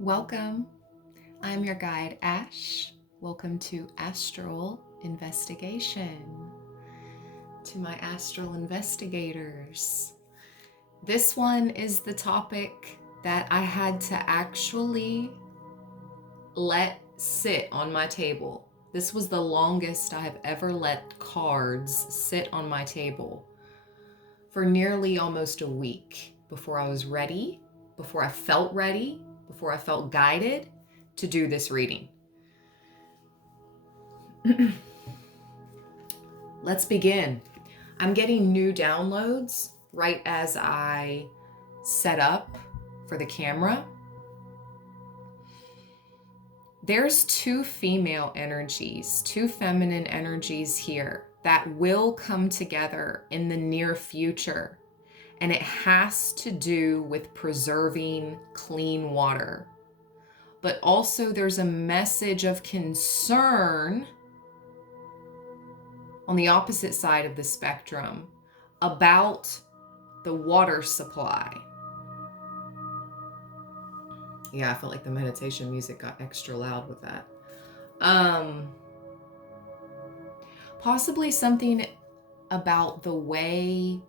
Welcome. I'm your guide, Ash. Welcome to Astral Investigation. To my astral investigators. This one is the topic that I had to actually let sit on my table. This was the longest I have ever let cards sit on my table for nearly almost a week before I was ready, before I felt ready, before I felt guided to do this reading. Let's begin. I'm getting new downloads right as I set up for the camera. There's two female energies, two feminine energies here that will come together in the near future. And it has to do with preserving clean water. But also there's a message of concern on the opposite side of the spectrum about the water supply. Yeah, I felt like the meditation music got extra loud with that. Possibly something about the way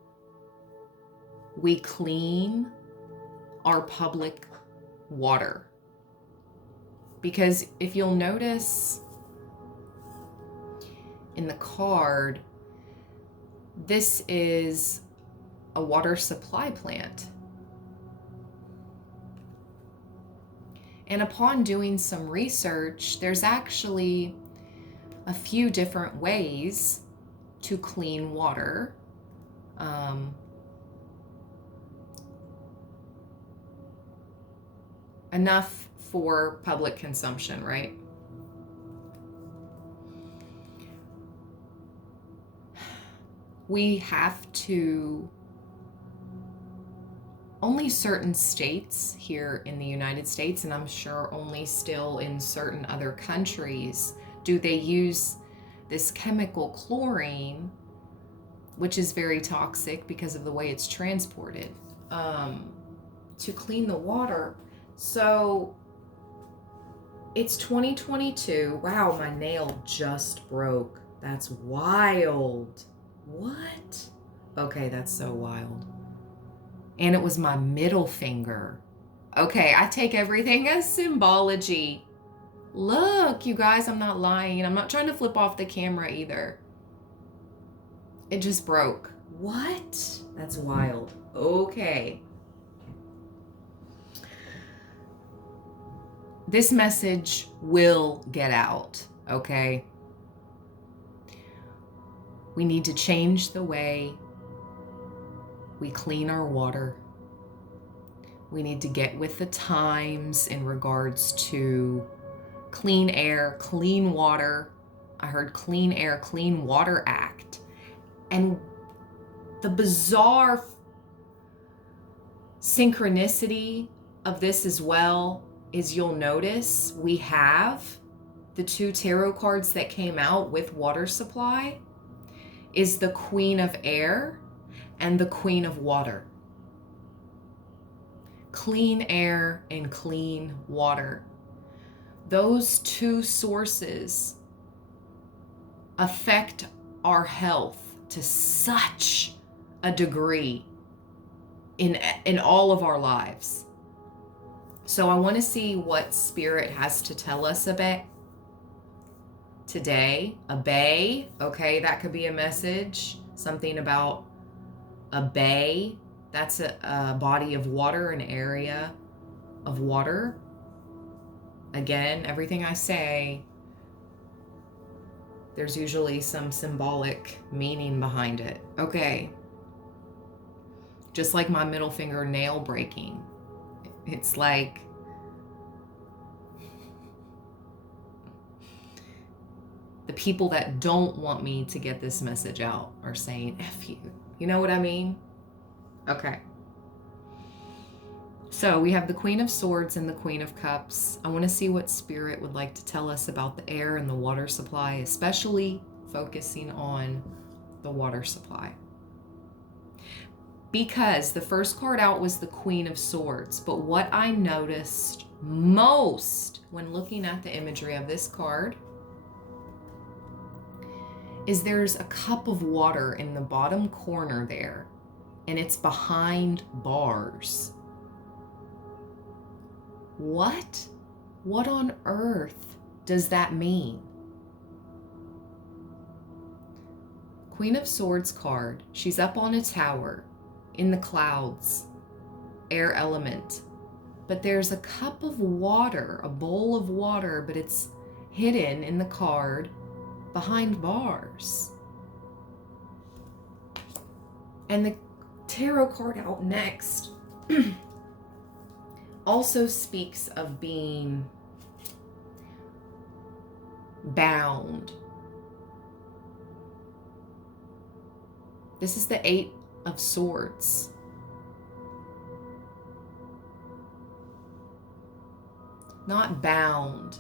we clean our public water. Because if you'll notice in the card, this is a water supply plant. And upon doing some research, there's actually a few different ways to clean water. Enough for public consumption, right? We have to, only certain states here in the United States, and I'm sure only still in certain other countries, do they use this chemical chlorine, which is very toxic because of the way it's transported, to clean the water. So it's 2022. Wow, my nail just broke. That's wild. What? Okay, that's so wild. And it was my middle finger. Okay, I take everything as symbology. Look, you guys, I'm not lying. I'm not trying to flip off the camera either. It just broke. What? That's wild. Okay. This message will get out, okay? We need to change the way we clean our water. We need to get with the times in regards to clean air, clean water. I heard Clean Air, Clean Water Act. And the bizarre synchronicity of this as well is you'll notice we have the two tarot cards that came out with water supply is the Queen of Air and the Queen of Water. Clean air and clean water. Those two sources affect our health to such a degree in all of our lives. So I want to see what Spirit has to tell us about today. A bay, okay, that could be a message. Something about a bay. That's a body of water, an area of water. Again, everything I say, there's usually some symbolic meaning behind it. Okay. Just like my middle finger nail breaking. It's like the people that don't want me to get this message out are saying, F you. You know what I mean? Okay. So we have the Queen of Swords and the Queen of Cups. I want to see what Spirit would like to tell us about the air and the water supply, especially focusing on the water supply. because the first card out was the Queen of Swords. But what I noticed most when looking at the imagery of this card is there's a cup of water in the bottom corner there, and it's behind bars. What? What on earth does that mean? Queen of Swords card, she's up on a tower in the clouds, air element. But there's a cup of water, a bowl of water, but it's hidden in the card behind bars. And the tarot card out next also speaks of being bound. This is the Eight of Swords. Not bound,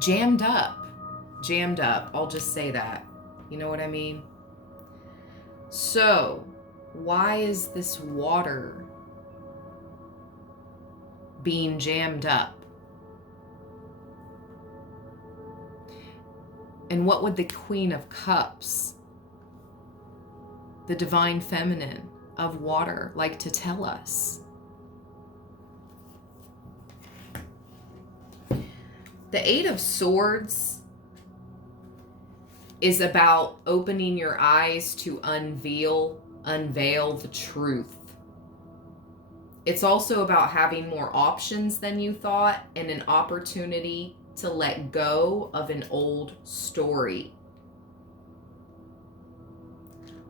jammed up. Jammed up, I'll just say that. You know what I mean? So, why is this water being jammed up? And what would the Queen of Cups, the divine feminine of water, like to tell us? The Eight of Swords is about opening your eyes to unveil the truth. It's also about having more options than you thought and an opportunity to let go of an old story.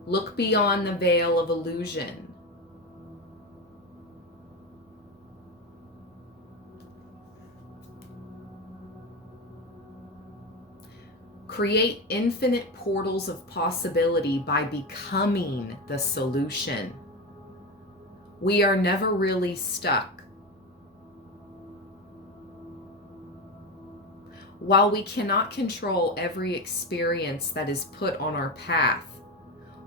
Look beyond the veil of illusion. Create infinite portals of possibility by becoming the solution. We are never really stuck. While we cannot control every experience that is put on our path,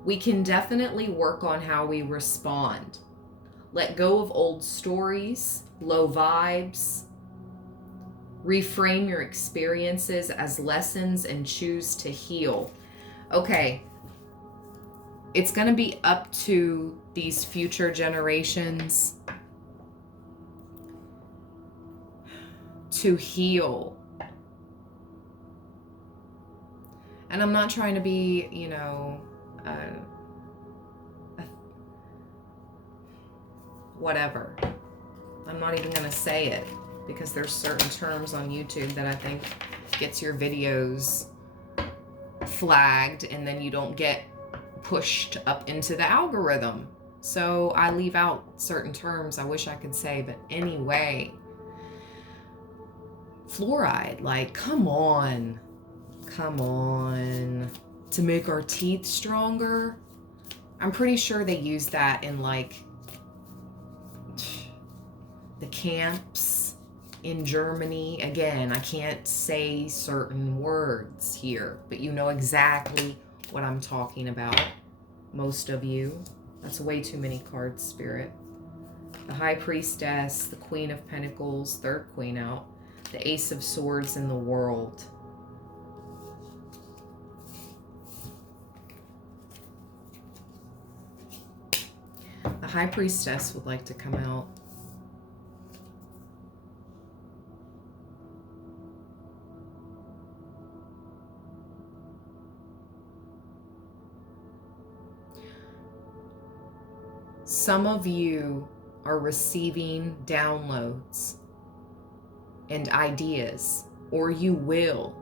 we can definitely work on how we respond. Let go of old stories, low vibes. Reframe your experiences as lessons and choose to heal. Okay, it's going to be up to these future generations to heal. And I'm not trying to be, you know, whatever. I'm not even going to say it, because there's certain terms on YouTube that I think gets your videos flagged, and then you don't get pushed up into the algorithm. So I leave out certain terms I wish I could say, but anyway. Fluoride, like, come on. Come on. To make our teeth stronger? I'm pretty sure they use that in, like, the camps in Germany. Again, I can't say certain words here, but you know exactly what I'm talking about. Most of you. That's way too many cards, Spirit. The High Priestess, the Queen of Pentacles, third Queen out, the Ace of Swords, and the World. The High Priestess would like to come out. Some of you are receiving downloads and ideas, or you will,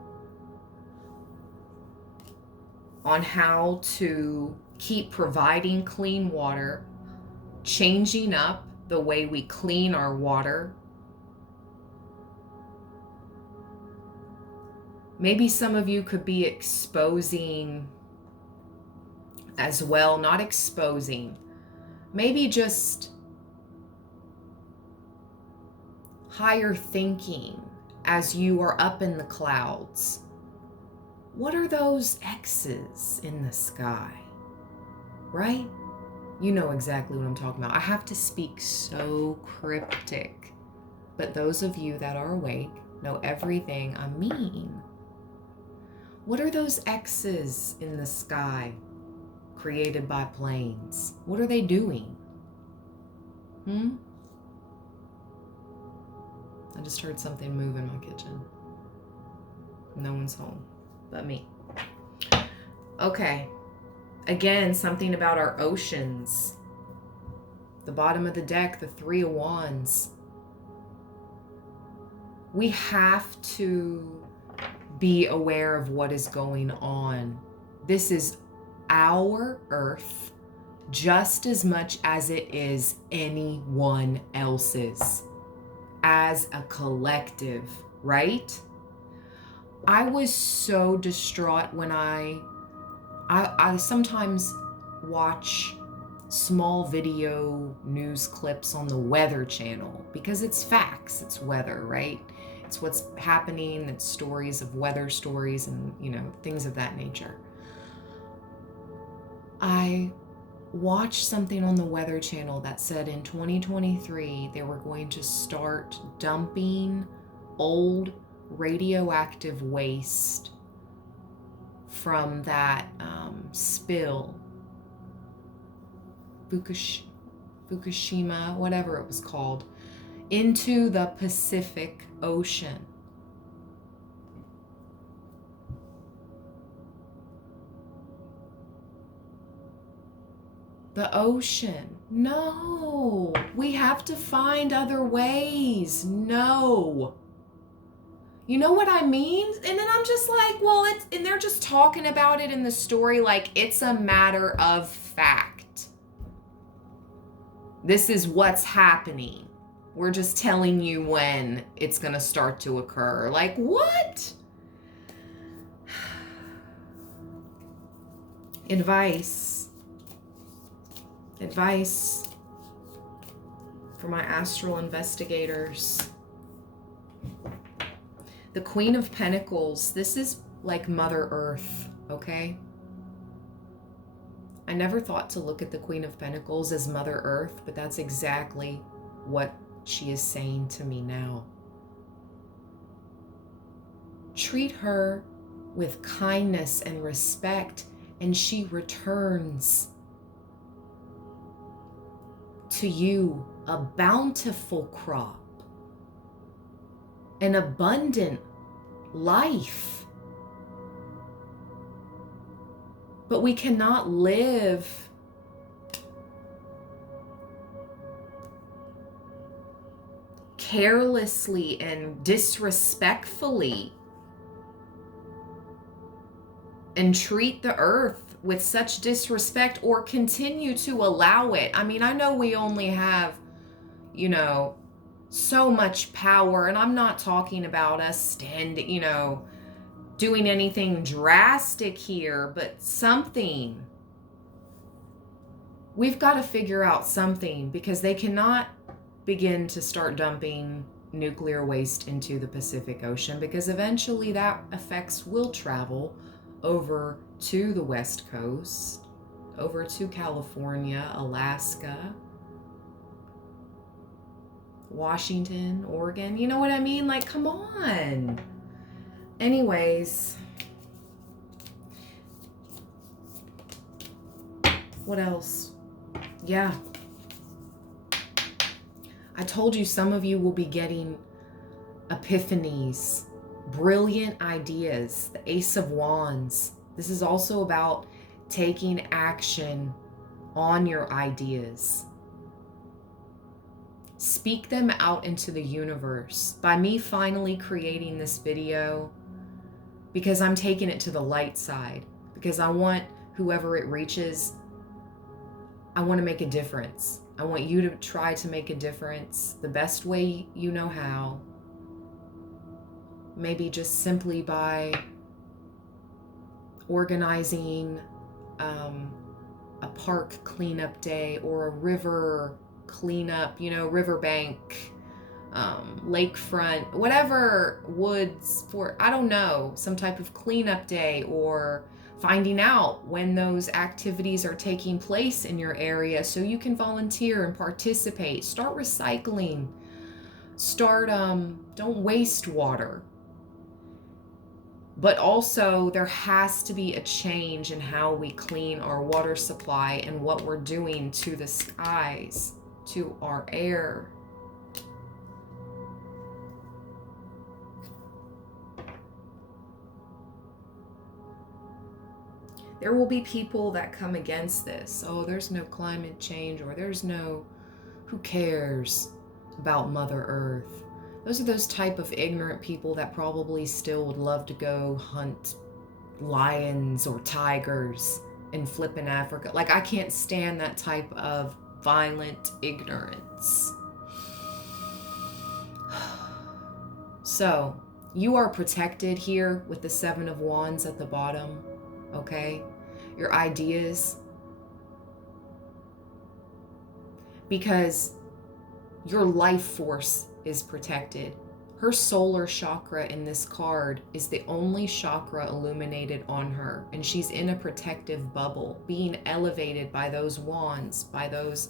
on how to keep providing clean water, changing up the way we clean our water. Maybe some of you could be exposing as well, not exposing, maybe just higher thinking as you are up in the clouds. What are those X's in the sky, right? You know exactly what I'm talking about. I have to speak so cryptic, but those of you that are awake know everything I mean. What are those X's in the sky created by planes? What are they doing? I just heard something move in my kitchen. No one's home but me. Okay. Again, something about our oceans. The bottom of the deck, the Three of Wands. We have to be aware of what is going on. This is our Earth just as much as it is anyone else's, as a collective, right? I was so distraught when I sometimes watch small video news clips on the Weather Channel because it's facts, it's weather, right? It's what's happening, it's stories of weather stories and, things of that nature. I watched something on the Weather Channel that said in 2023 they were going to start dumping old radioactive waste from that spill, Fukushima, whatever it was called, into the Pacific Ocean. The ocean. No, we have to find other ways. No. You know what I mean? And then I'm just like, well, and they're just talking about it in the story like it's a matter of fact. This is what's happening. We're just telling you when it's going to start to occur. Like, what? Advice for my astral investigators. The Queen of Pentacles, this is like Mother Earth, okay? I never thought to look at the Queen of Pentacles as Mother Earth, but that's exactly what she is saying to me now. Treat her with kindness and respect, and she returns to you a bountiful crop, an abundant life. But we cannot live carelessly and disrespectfully and treat the earth with such disrespect or continue to allow it. I mean, I know we only have, so much power, and I'm not talking about us standing, doing anything drastic here, but something. We've got to figure out something, because they cannot begin to start dumping nuclear waste into the Pacific Ocean, because eventually that effects will travel over to the West Coast, over to California, Alaska, Washington, Oregon. You know what I mean? Like, come on. Anyways, what else? Yeah. I told you some of you will be getting epiphanies, brilliant ideas, the Ace of Wands. This is also about taking action on your ideas. Speak them out into the universe. By me finally creating this video, because I'm taking it to the light side, because I want whoever it reaches, I want to make a difference. I want you to try to make a difference the best way you know how. Maybe just simply by organizing a park cleanup day or a river cleanup, riverbank, lakefront, whatever, woods, for, I don't know, some type of cleanup day, or finding out when those activities are taking place in your area so you can volunteer and participate. Start recycling. Don't waste water. But also, there has to be a change in how we clean our water supply and what we're doing to the skies, to our air. There will be people that come against this. Oh, there's no climate change, or who cares about Mother Earth? Those are those type of ignorant people that probably still would love to go hunt lions or tigers in flippin' Africa. Like, I can't stand that type of violent ignorance. So, you are protected here with the Seven of Wands at the bottom, okay? Your ideas. Because your life force is protected. Her solar chakra in this card is the only chakra illuminated on her, and she's in a protective bubble, being elevated by those wands, by those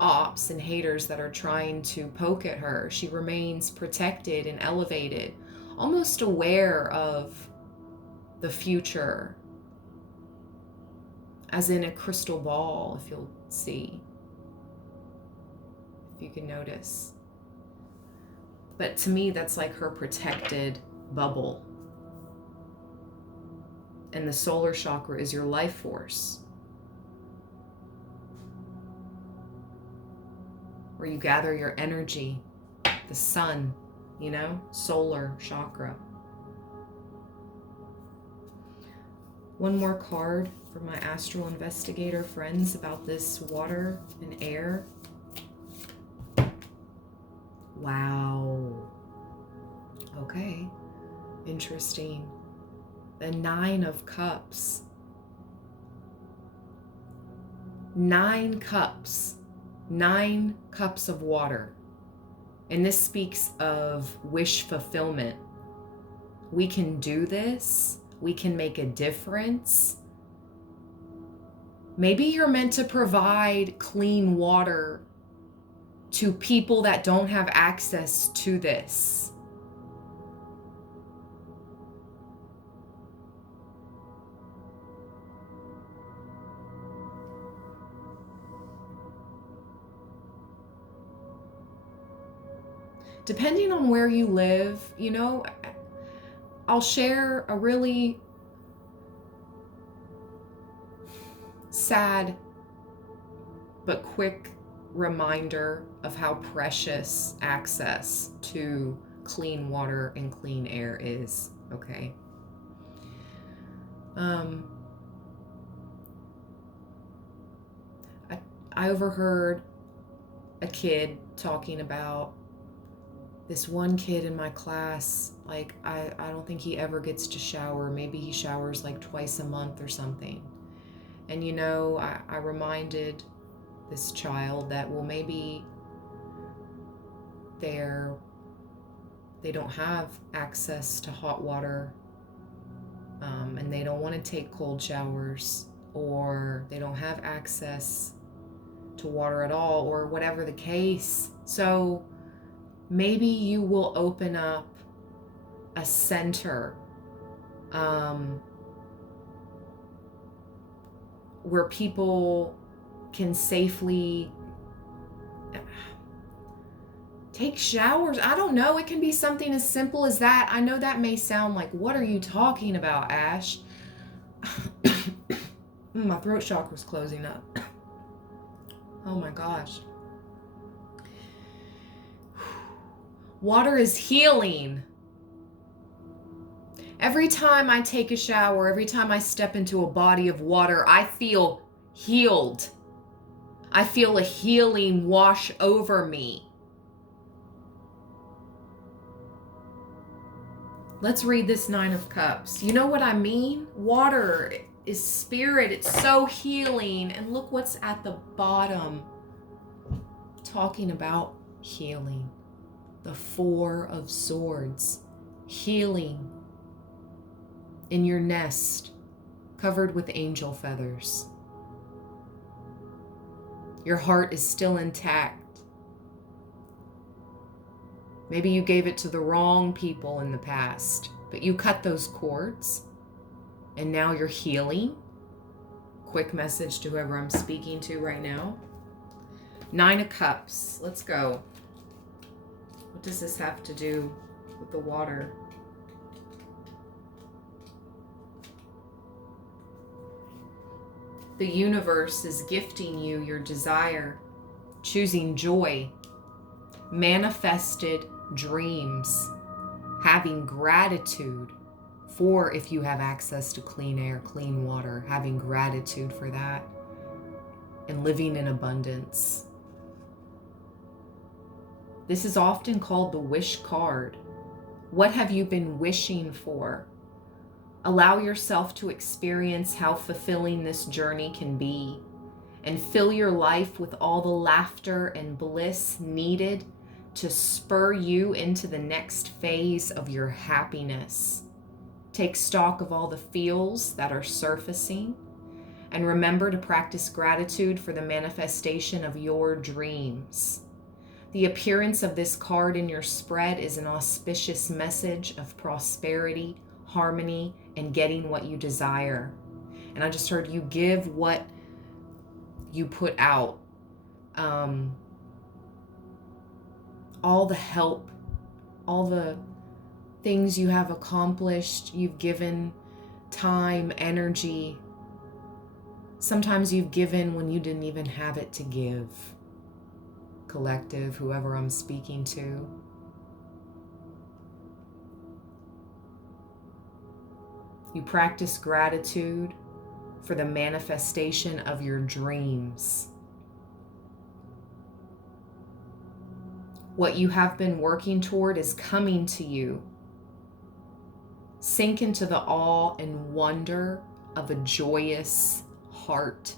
ops and haters that are trying to poke at her. She remains protected and elevated, almost aware of the future, as in a crystal ball, if you'll see. You can notice. But to me, that's like her protected bubble. And the solar chakra is your life force, where you gather your energy, the sun, solar chakra. One more card for my astral investigator friends about this water and air. Wow. Okay. Interesting. The Nine of Cups. 9 cups. 9 cups of water. And this speaks of wish fulfillment. We can do this. We can make a difference. Maybe you're meant to provide clean water to people that don't have access to this. Depending on where you live, I'll share a really sad but quick reminder of how precious access to clean water and clean air is, okay? I overheard a kid talking about this one kid in my class. Like, I don't think he ever gets to shower. Maybe he showers like twice a month or something. And I reminded this child that, well, maybe they don't have access to hot water, and they don't want to take cold showers, or they don't have access to water at all, or whatever the case. So maybe you will open up a center where people can safely take showers. I don't know. It can be something as simple as that. I know that may sound like, what are you talking about, Ash? My throat chakra's closing up. Oh my gosh. Water is healing. Every time I take a shower, every time I step into a body of water, I feel healed. I feel a healing wash over me. Let's read this Nine of Cups. You know what I mean? Water is spirit. It's so healing. And look what's at the bottom. Talking about healing. The Four of Swords. Healing. in your nest, covered with angel feathers. Your heart is still intact. Maybe you gave it to the wrong people in the past, but you cut those cords and now you're healing. Quick message to whoever I'm speaking to right now. 9 of Cups. Let's go. What does this have to do with the water? The universe is gifting you your desire, choosing joy, manifested dreams, having gratitude for, if you have access to clean air, clean water, having gratitude for that, and living in abundance. This is often called the wish card. What have you been wishing for? Allow yourself to experience how fulfilling this journey can be, and fill your life with all the laughter and bliss needed to spur you into the next phase of your happiness. Take stock of all the feels that are surfacing, and remember to practice gratitude for the manifestation of your dreams. The appearance of this card in your spread is an auspicious message of prosperity, harmony, and getting what you desire. And I just heard you give what you put out. All the help, all the things you have accomplished, you've given time, energy. Sometimes you've given when you didn't even have it to give. Collective, whoever I'm speaking to. You practice gratitude for the manifestation of your dreams. What you have been working toward is coming to you. Sink into the awe and wonder of a joyous heart.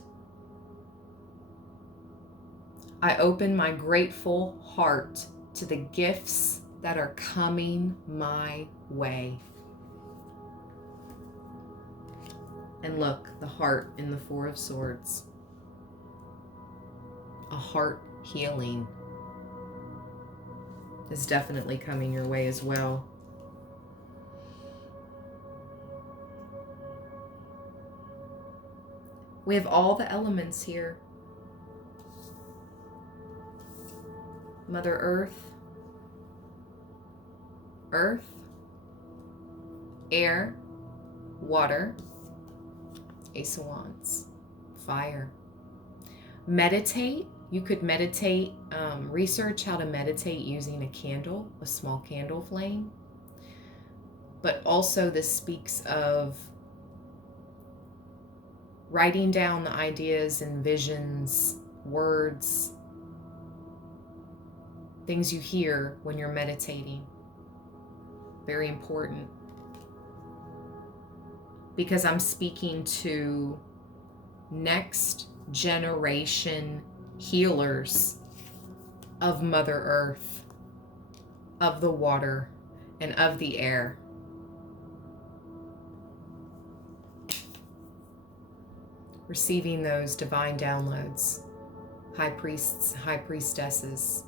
I open my grateful heart to the gifts that are coming my way. And look, the heart in the 4 of Swords. A heart healing is definitely coming your way as well. We have all the elements here. Mother Earth, earth, air, water, Ace of Wands, fire. Meditate. You could meditate, research how to meditate using a candle, a small candle flame. But also this speaks of writing down the ideas and visions, words, things you hear when you're meditating. Very important. Because I'm speaking to next generation healers of Mother Earth, of the water, and of the air. Receiving those divine downloads, high priests, high priestesses.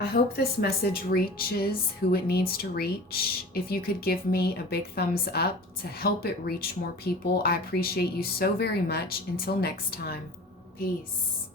I hope this message reaches who it needs to reach. If you could give me a big thumbs up to help it reach more people, I appreciate you so very much. Until next time, peace.